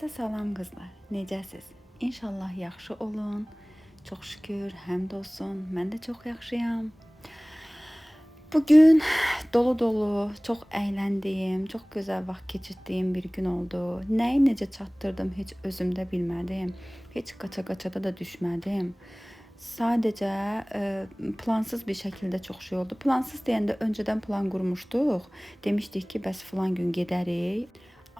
Sizə salam qızlar. Necəsiz? İnşallah yaxşı olun. Çox şükür, həmd olsun. Mən də çox yaxşıyam. Bugün dolu, çox əyləndim, çox gözəl vaxt keçirdiyim bir gün oldu. Nəyi necə çatdırdım heç özüm də bilmədim. Heç qaça-qaçada da düşmədim. Sadəcə plansız bir şəkildə çox şey oldu. Plansız deyəndə öncədən plan qurmuşduq. Demişdik ki, bəs filan gün gedərik.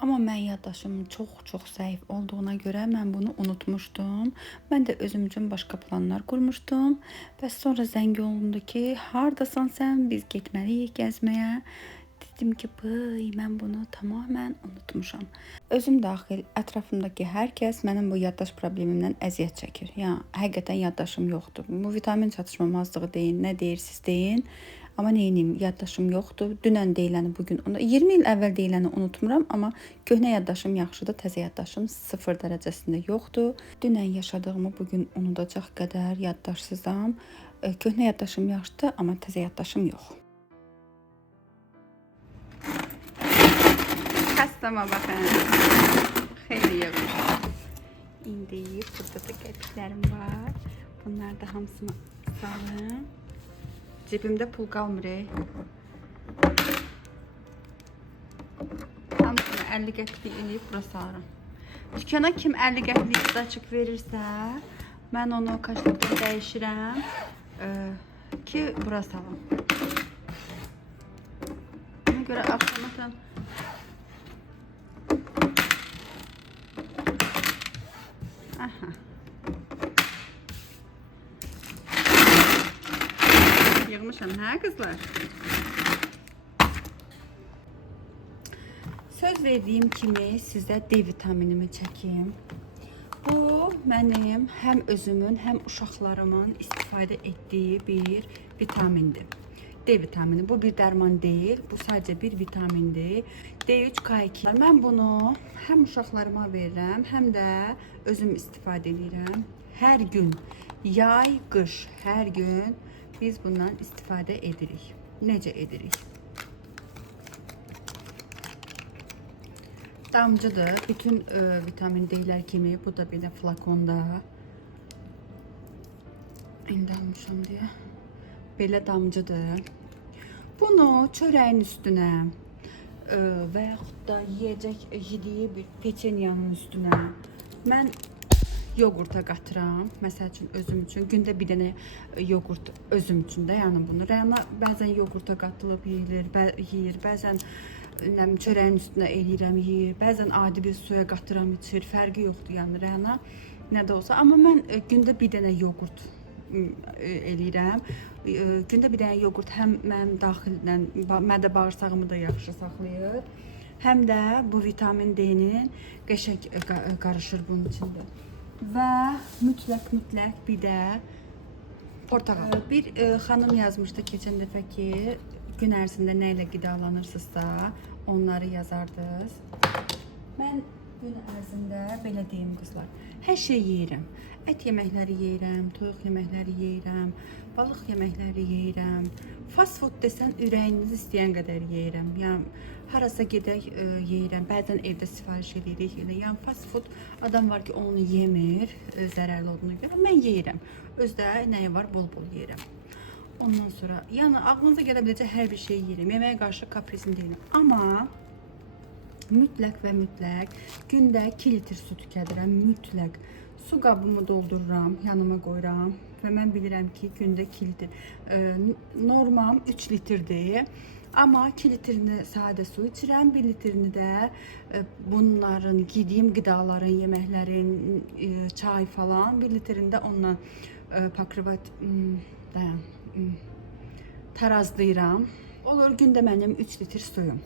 Amma mən yaddaşım çox zəif olduğuna görə mən bunu unutmuşdum. Mən də özüm üçün başqa planlar qurmuşdum. Bəs sonra zəng olundu ki, hardasan sən? Biz getməliyik gəzməyə. Dedim ki, mən bunu tamamən unutmuşam. Özüm daxil ətrafımdakı hər kəs mənim bu yaddaş problemimdən əziyyət çəkir. Yəni həqiqətən yaddaşım yoxdur. Bu vitamin çatışmamazlığı deyin, nə deyirsiniz deyin. Amma neyim, yaddaşım yoxdur. Dünən deyiləni bugün, 20 il əvvəl deyiləni unutmuram, amma köhnə yaddaşım yaxşıdır, təzə yaddaşım 0 dərəcəsində yoxdur. Dünən yaşadığımı bugün unudacaq qədər yaddaşsızam. Köhnə yaddaşım yaxşıdır, amma təzə yaddaşım yox. Kastama baxın. Xeyli yığmışam. İndi burada da qəpiklərim var. Bunlar da hamısını salım. Cebimdə pul qalmır. Hamısını 50 qəpiklik eləyib bura salarım. Dükana kim 50 qəpiklik açıq verirsə, mən onu kaşlıqda dəyişirəm ki, bura salım. Ona görə axşamatan yığmışam, hə qızlar? Söz verdiyim kimi sizə D vitaminimi çəkim. Bu mənim həm özümün, həm uşaqlarımın istifadə etdiyi bir vitamindir. D vitamini. Bu bir dərman deyil, bu sadəcə bir vitamindir. D3K2. Mən bunu həm uşaqlarıma verirəm, həm də özüm istifadə edirəm. Hər gün, yay, qış, hər gün biz bundan istifadə edirik. Necə edirik? Damcıdır. Bütün vitamin D'lər kimi bu da bir flakonda. İndi almışam deyə. Belə damcıdır. Bunu çörəyin üstünə və yaxud da yediyi bir peçenyanın üstünə mən yoğurta qatıram. Məsəl üçün özüm üçün gündə bir dənə yoğurt özüm üçün də, yəni bunu Rəna bəzən yoğurta qatılıb yeyir, bəzən çörəyin üstünə eləyirəm, yeyir, bəzən adi bir suya qatıram, içir, fərqi yoxdur yəni Rəna nə də olsa. Amma mən gündə bir dənə yoğurt eləyirəm. Gündə bir dənə yoğurt həm mənim daxildən mədə bağırsağımı da yaxşı saxlayır, həm də bu vitamin D-nin qəşəng qarışır bunun içində. Və mütləq bir də portağal. Bir xanım yazmışdı keçən dəfə ki, gün ərzində nə ilə qidalanırsınızsa onları yazardınız. Mən gün ərzində belə deyim qızlar, hər şey yeyirəm. Ət yeməkləri yeyirəm, toyuq yeməkləri yeyirəm, balıq yeməkləri yeyirəm. Fast food desən ürəyiniz istəyən qədər yeyirəm. Yəni harasa gedək yeyirəm. Bəzən evdə sifariş edirik. Yəni fast food adam var ki, onu yemir, zərərli olduğuna görə. Mən yeyirəm. Özdə nəyi var, bol yeyirəm. Ondan sonra, yəni ağlınıza gələ biləcək hər bir şey yeyirəm. Yeməyə qarşı kaprizm deyiləm. Amma mütləq gündə 2 litr su tükədirəm, mütləq. Su qabımı doldururam, yanıma qoyuram və mən bilirəm ki, gündə 2 litr. Normam 3 litrdir. Amma 2 litrini sadə su içirəm, 1 litrini də bunların, yediyim qidaların, yeməklərin, çay falan, 1 litrini də onunla pakrivat tarazlayıram. Olur, gündə mənim 3 litr suyum.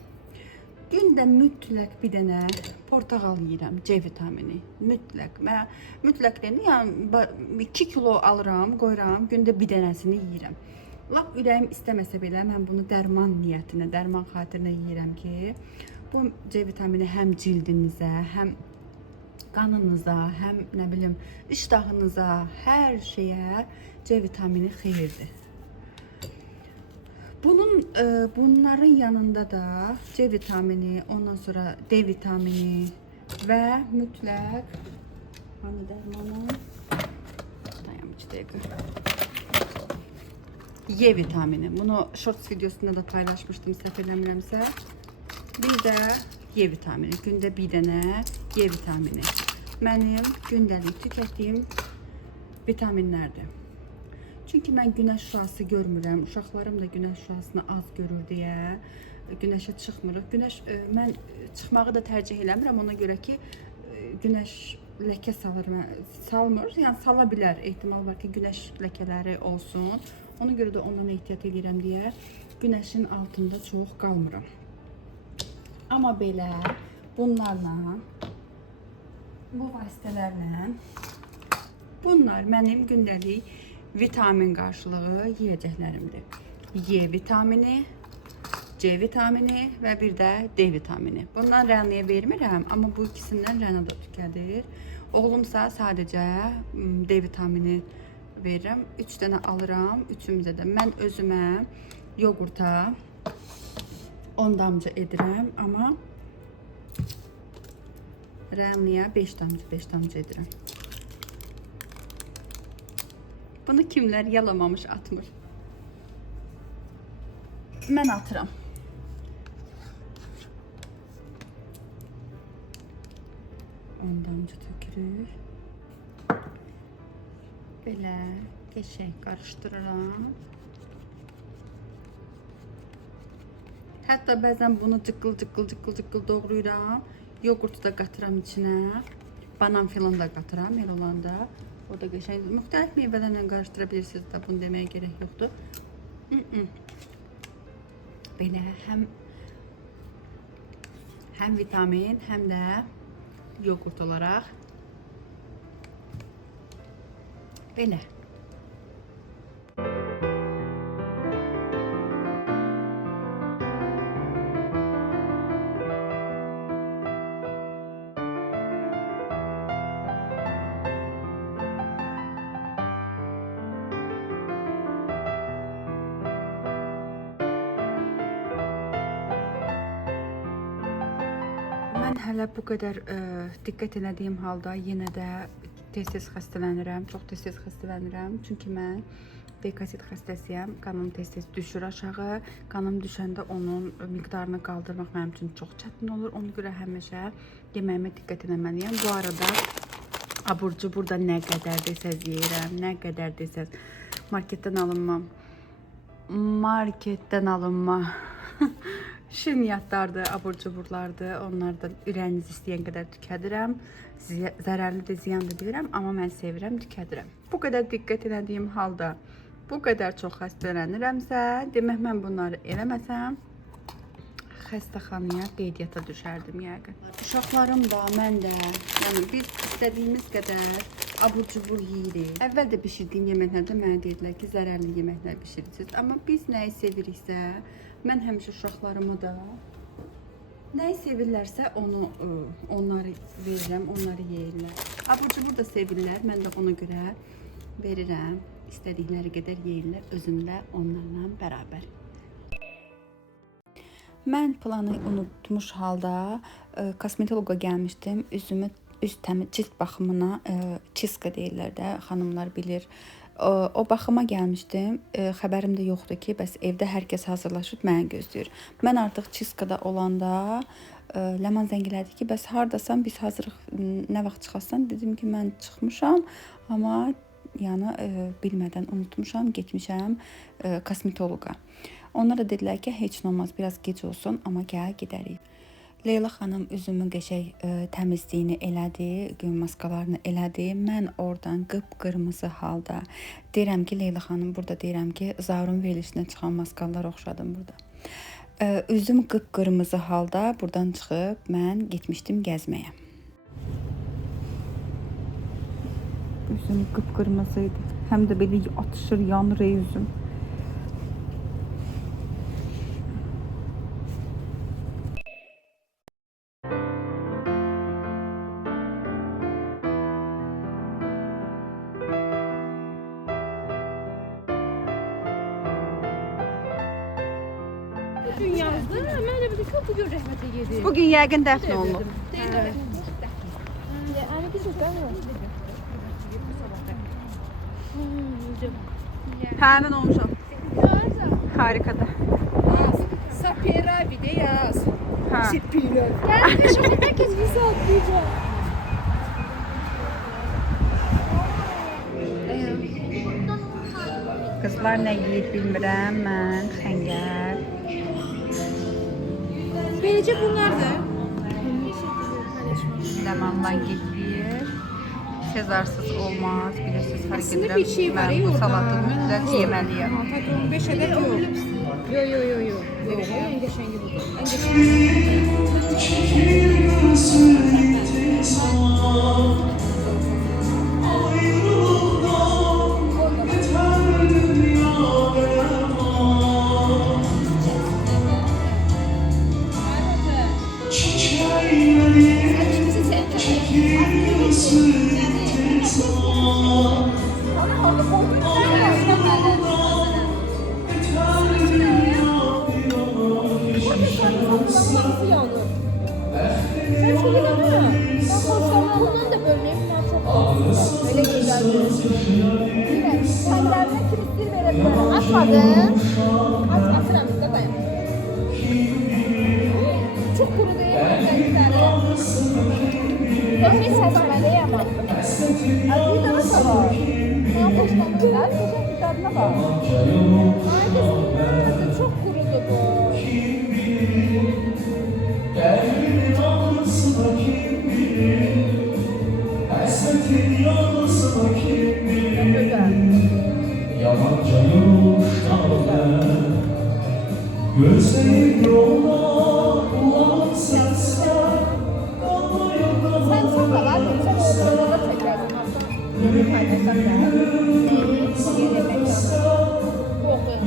Gündə mütləq bir dənə portağal yeyirəm, C vitamini. Mütləq deyəndə, yəni 2 kilo alıram, qoyuram, gündə bir dənəsini yeyirəm. Lap ürəyim istəməsə belə, mən bunu dərman niyyətinə, dərman xatirinə yeyirəm ki, bu C vitamini həm cildinizə, həm qanınıza, həm nə bilim, iştahınıza, hər şeyə C vitamini xeyirdir. Bunların yanında da C vitamini, ondan sonra D vitamini, ve mütləq hani dərmanı dayan 2 dəqiqə. Y vitamini. Bunu shorts videosunda da paylaşmışdım səhv eləmirəmsə. Bir də Y vitamini. Gündə bir dənə Y vitamini. Mənim gündəlik tükətdiyim vitaminlərdir. Çünki mən günəş şüası görmürəm. Uşaqlarım da günəş şüasını az görür deyə günəşə çıxmırıq. Mən çıxmağı da tərcih eləmirəm ona görə ki, günəş ləkə salmır. Yəni sala bilər. Ehtimal var ki, günəş ləkələri olsun. Ona görə də ondan ehtiyat edirəm deyə günəşin altında çox qalmıram. Amma belə bunlarla, bu vasitələrlə bunlar mənim gündəlik vitamin qarşılığı yeyəcəklərimdir. Y vitamini, C vitamini və bir də D vitamini. Bundan Rənliyə vermirəm, amma bu ikisindən Rəna da tükədir. Oğlumsa sadəcə D vitamini verirəm. 3 dənə alıram, üçümüzə də. Mən özümə yoğurta 10 damcı edirəm, amma Rənliyə 5 damcı edirəm. Bunu kimlər yalamamış atmır. Mən atıram. Damcı tökürük. Belə qəşəng qarışdırıram. Hətta bəzən bunu cıqqıl doğrayıram. Yoğurtu da qatıram içinə. Banan filan da qatıram el olanda. O da qəşəng. Müxtəlif meyvələrlə qarışdıra bilirsiniz də, bunu deməyə gerək yoxdur. Belə həm vitamin, həm də yoğurt olaraq belə. Mən hələ bu qədər diqqət elədiyim halda yenə də tez-tez xəstələnirəm, çox tez-tez xəstələnirəm. Çünki mən dekasit xəstəsiyəm, qanım tez-tez düşür aşağı. Qanım düşəndə onun miqdarını qaldırmaq mənim üçün çox çətin olur. Ona görə həmişə yeməyimə diqqət eləməliyəm. Bu arada abur-cubur da nə qədər desəz yeyirəm, nə qədər desəz. Marketdən alınma. Şirniyyatlardır, abur-cuburlardır. Onlar da ürəyiniz istəyən qədər tükədirəm. Zərərli də, ziyan da bilirəm, amma mən sevirəm, tükədirəm. Bu qədər diqqət elədiyim halda bu qədər çox xəstələnirəmsə, demək mən bunları eləməsəm xəstəxanaya qeydiyyata düşərdim yəqin. Uşaqlarım da, mən də, yəni biz istədiyimiz qədər abur-cubur yeyirik. Əvvəldə bişirdiyim yeməklərdə mənə deyirlər ki, zərərli yeməklər bişirirsiniz. Amma biz nəyi seviriksə, mən həmişə uşaqlarıma da nəyi sevirlərsə onu onları verirəm, onları yeyirlər. Abur-cubur da sevirlər, mən də ona görə verirəm. İstədikləri qədər yeyirlər, özümlə onlarla bərabər. Mən planı unutmuş halda kosmetoloqa gəlmişdim. Üzümü cilt baxımına çiska deyirlər də, xanımlar bilir. O baxıma gəlmişdim. Xəbərim də yoxdur ki, bəs evdə hər kəs hazırlaşıb məni gözləyir. Mən artıq çiskada olanda Ləman zəng elədi ki, bəs hardasan, biz hazırıq, nə vaxt çıxasan? Dedim ki, mən çıxmışam, amma yəni bilmədən unutmuşam, getmişəm kosmetoloqa. Onlar da dedilər ki, heç nə olmaz, biraz gec olsun, amma gəl gedərik. Leyla xanım üzümün qəşəng təmizliyini elədi, gün maskalarını elədi. Mən oradan qıpqırmızı halda deyirəm ki, Leyla xanım, burada deyirəm ki, Zarun verilişinə çıxan maskalar oxşadım burada. Üzüm qıpqırmızı halda buradan çıxıb mən getmişdim gəzməyə. Üzüm qıpqırmızıydı. Həm də belə atışır, yanır üzüm. Bugün yazdı, mən elə bildim ki, bugün rəhmətə gedir. Bugün yəqin dəfn olunur. Hemen olmuşam. Harikadır. Sapera bir de yaz. Ha. Sepilo. Gel şöyle herkes bizi atlayacak. Kızlar nə yeyir bilmirəm mən. Xəngəl. Beləcə bunlar da. Ləmandan gedir. Sezarsız olmaz. Bilirsiniz, hər Aslında gedirəm. bir şey var Mən ya bu orada. salatı mütləq yeməliyəm. Tabii 15 adet yok. Yo. Evet, en geçengi bu. En geçengi. Bundan da bölmeyi falan çok öyle güzel bir. Kendilerine kristal verebilirim. Atmadın. Atırım da dayan. Çok kuru değil mi? Ben hiç sevmeli ama. Bir tane var. Ne hoşlanıyorlar? Geçen tadına bak. Herkesin çok kurudu bu. Yalanca yolda gözlerim yolda ulan sensen Sen çok da var. Sen orada çekersin. Yeni paylaşacak ya.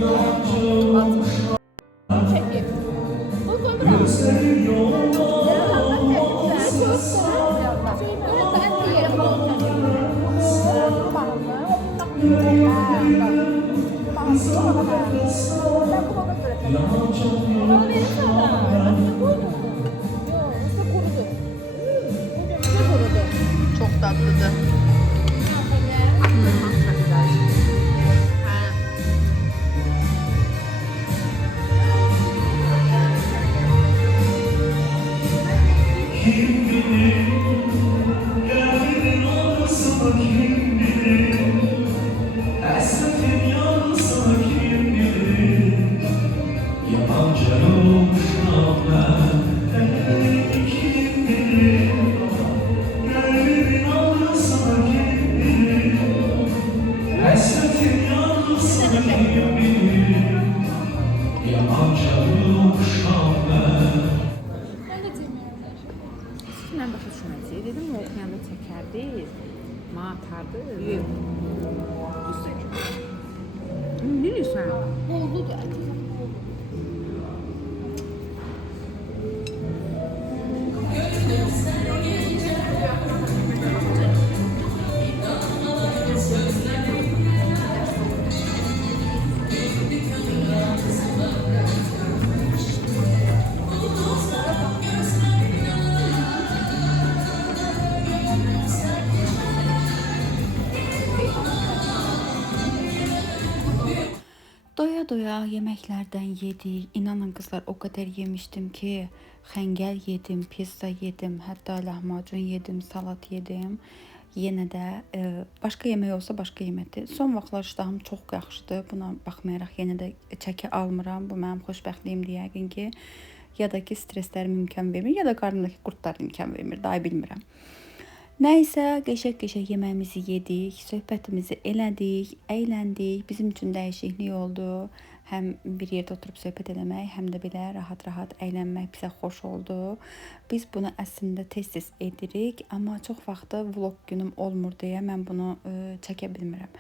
Yok. Çekeyim. Bu konuda. gözlerim yolda Çox dadlıdır. Geldiğin olmasına kim bilir Esnafın yanısına kim bilir Yabancı yolda ben kim bilir Geldiğin olmasına kim bilir Esnafın yanısına kim bilir Yabancı yolda Ben başa düşməyəcək. Dedim mi oxuyanda çəkərdi, ma atardı. Ne diyorsun? Oldu da. Doya yeməklərdən yedik. İnanın qızlar, o qədər yemişdim ki, xəngəl yedim, pizza yedim, hətta lahmacun yedim, salat yedim. Yenə də başqa yemək olsa başqa yeməkdir. Son vaxtlar iştahım çox yaxşıdır. Buna baxmayaraq yenə də çəki almıram. Bu mənim xoşbəxtliyimdir yəqin ki. Ya da ki stresslərim imkan vermir, ya da qarnımdakı qurtlar imkan vermir. Daha bilmirəm. Nəysə, qəşəng yeməyimizi yedik, söhbətimizi elədik, əyləndik. Bizim üçün dəyişiklik oldu. Həm bir yerdə oturub söhbət eləmək, həm də belə rahat-rahat əylənmək bizə xoş oldu. Biz bunu əslində tez-tez edirik, amma çox vaxtı vlog günüm olmur deyə mən bunu çəkə bilmirəm.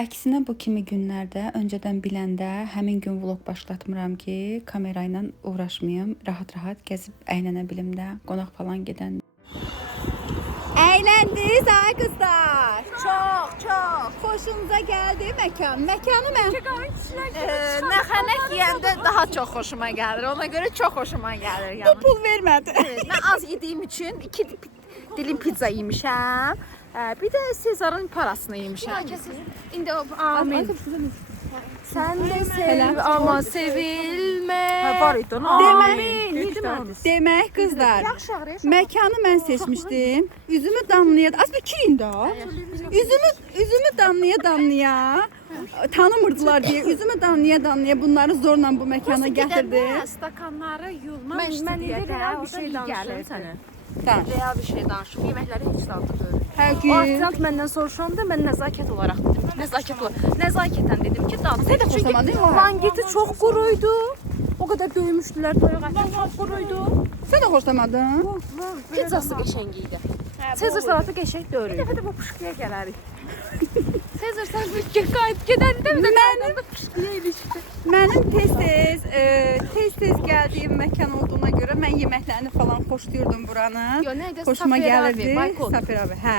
Əksinə bu kimi günlərdə öncədən biləndə həmin gün vlog başlatmıram ki, kamera ilə uğraşmayım, rahat-rahat gəzib əylənə bilim də, qonaq falan gedəndə. Eğlendiniz ay kızlar. Çok. Hoşunuza geldi mekan. Mekanı ben Nəxənək yeyəndə daha çox xoşuma gəlir. Ona görə çox xoşuma gəlir. bu pul vermedi. Evet, mən az yediyim üçün dilim pizza yemişəm. Bir də Sezarın parasını yemişəm. İndi o amin. Sən də sev amma sevilmə. Var idi ona. Demək qızlar, məkanı mən seçmişdim. Üzümü damlaya, az bir kirin də. Üzümü damlaya tanımırdılar deyə üzümü damlaya bunları zorla bu məkana gətirdi. Stakanları yulmamışdı deyə real bir şey danışıyorum sənə. Real bir şey danışım. Yeməkləri heç tadı görür. Hər O gün ofisiant məndən soruşanda mən nəzakət olaraq dedim. Nəzakətən dedim ki, dadı. Sən də xoşlamadın mı? Langeti çox quruydu. O qədər döymüşdülər toyuq əti çox quruydu. sən də xoşlamadın? Pizzası qəşəng idi. Sezar salatı qəşəng deyil. Bir dəfə də bu pışqıya gələrik. Sezar sən bu qayıt gedəndə bir də mənim pışqıya ilişdi. Mənim tez gəldiyim məkan olduğuna görə mən yeməklərini falan xoşlayırdım buranın. Yo, nə idi? Xoşuma Safir abi, gəlirdi. Baykot. Safir abi, hə.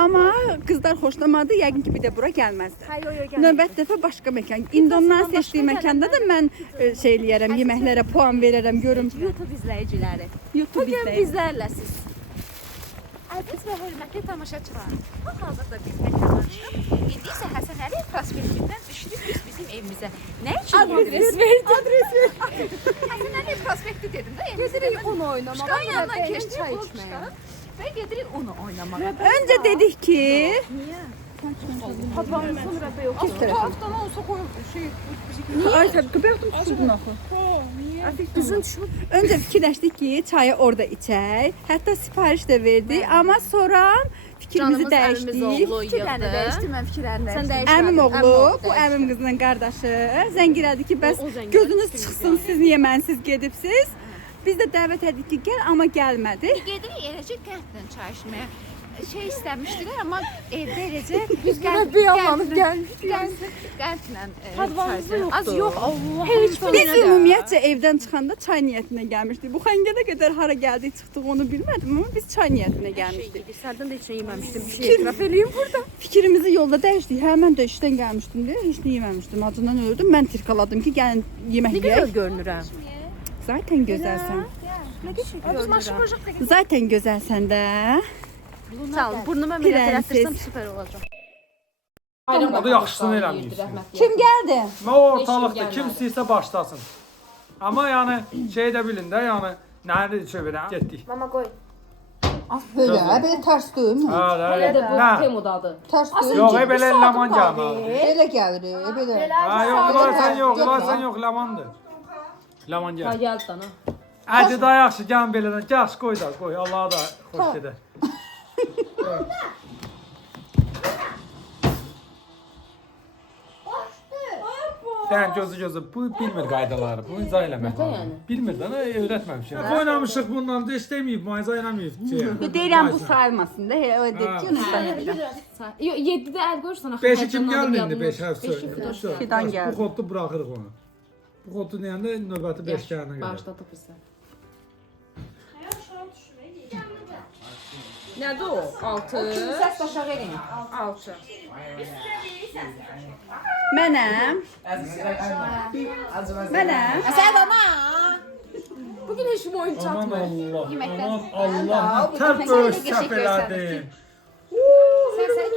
Amma qızlar xoşlamadı. Yəqin ki bir də bura gəlməzdi. Yo, gəlmədi. Növbət dəfə başqa məkan. İndi ondan seçdiyi məkanda da mən şey eləyərəm, yeməklərə puan verərəm, görüm. YouTube izləyiciləri. YouTube Bugün izləyin. bizlərləsiz. Əziz və hörmətli tamaşaçılar, hal-hazırda biz məkandan çıxıb, indi isə Həsən Əliyev prospektindən düşürük biz bizim evimizə. Nə üçün adres verdim? Həsən Əliyev prospekti dedim də, Gedirik un oynamağa. Şkan yanından bir də keçdik, çay pul içməyə. çıxarıb və gedirik onu oynamağa. Öncə dedik ki, Papağın sonra da yox. Haftanı olsa koyun ay təbii ki, bəxtim tutdun axı. Düzün düşür. Öncə fikirləşdik ki, çayı orada içək. Hətta sifariş də verdik, amma sonra fikrimizi dəyişdik. Fikirlərini dəyişdim, mən fikirlərini Sən dəyişdim. dəyişmədin. Əmim oğlu, bu əmim qızının qardaşı zəng elədi ki, bəs gözünüz çıxsın, siz niyə mənsiz gedibsiz? Biz də dəvət etdik ki, gəl, amma gəlmədi. Gedirik eləcə qəndlə çay içməyə. Şey istəmişdilər, amma evdə eləcə bir yalanıb qəndlə Padvanımız yoxdur. Az yox, Allah. Biz ümumiyyətcə evdən çıxanda çay niyyətinə gəlmişdik. Bu xəngədə qədər hara gəldik, çıxdıq onu bilmədim, amma biz çay niyyətinə gəlmişdik. Sərdən də heç nə yeməmişdim. Bir şey etiraf eləyim burada. Fikrimizi yolda dəyişdik. Hə, mən də işdən gəlmişdim deyə heç nə yeməmişdim. Acından ölürdüm. Mən tirkaladım ki, gəlin yemək Nə yeyək. gözəl görünürəm. Zaten gözəlsən. Nə qəşəng görünürəm. Zaten gözəlsən də. Sağ ol. Burnuma belə tərəfləsəm süper olacaq. O da yaxşısını eləməyib. Kim gəldi? Və o ortalıqda kim istəyirsə başlasın. Amma yəni şey də bilin də, yəni nədir çevirə getdik. Mama qoy. Belə tərs döyüm. Hə, nə? Temudadır. Tərs döyüm. Yox, belə ləman gəlmədi. Belə gəlir, belə. Hə, yox, varsan yox, ləmandır. Ləman gəl. Gəldi dana. Ədi də yaxşı, gəlin belədən. Gəl, qoy da, qoy. Allaha da xoş gedər. Yəni gözü bu bilmir qaydaları. Bu izah eləmək lazım. Bilmir də, öyrətməmişəm. Oynamışıq bundan da istəməyib, izah eləməyib. Deyirəm bu sayılmasın da, o deyir. Yox, 7-də əl qoyursan axı. 5-i kim gəldi indi? 5 həfsə. Fidan gəldi. Bu xotu buraxırıq onu. Bu xotu deyəndə növbəti 5 gələnə qədər. Başlatıb isə. Nədir o? 6. Səs aşağı eləyin. 6. Mənəm. Mənəm. Sən ana. Bugün heç kim oyun Aman çatmır. Allah. Aman Allah. Tər böyük səhv elədin. Sən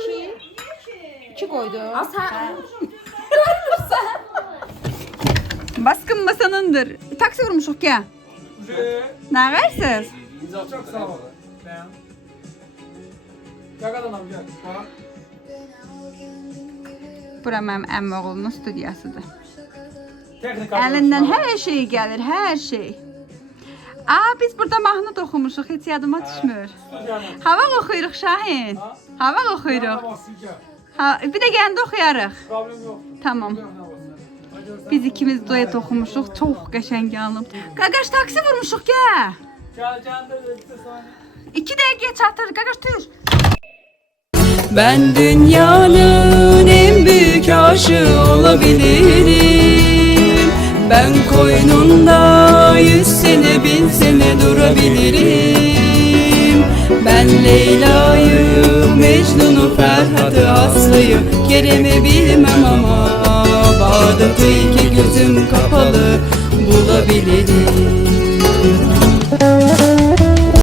2 qoydun. Sən Baskın masanındır. Taksi vurmuşuq ki. Nə qərsiniz? Çok sağ ol. Gel adamım gel. Bak. Bura mənim əmmi oğlunun studiyasıdır. Texnik Əlindən hər şey gəlir, hər şey. Biz burada mahnı da oxumuşuq, heç yadıma düşmür. Hava oxuyuruq Şahin. Hava oxuyuruq. Bir də gəndə oxuyarıq. Problem yok. Tamam. Biz ikimiz duet oxumuşuq, çox qəşəng alınıb. Qaqaş taksi vurmuşuq ya. Gel de sonra. 2 dəqiqəyə çatır, qaqaş tür. Ben dünyanın en büyük aşığı olabilirim. Ben koynunda 100 sene 1000 sene durabilirim. Ben Leyla'yı, Mecnun'u, Ferhat'ı, Aslı'yı, Kerem'i bilmem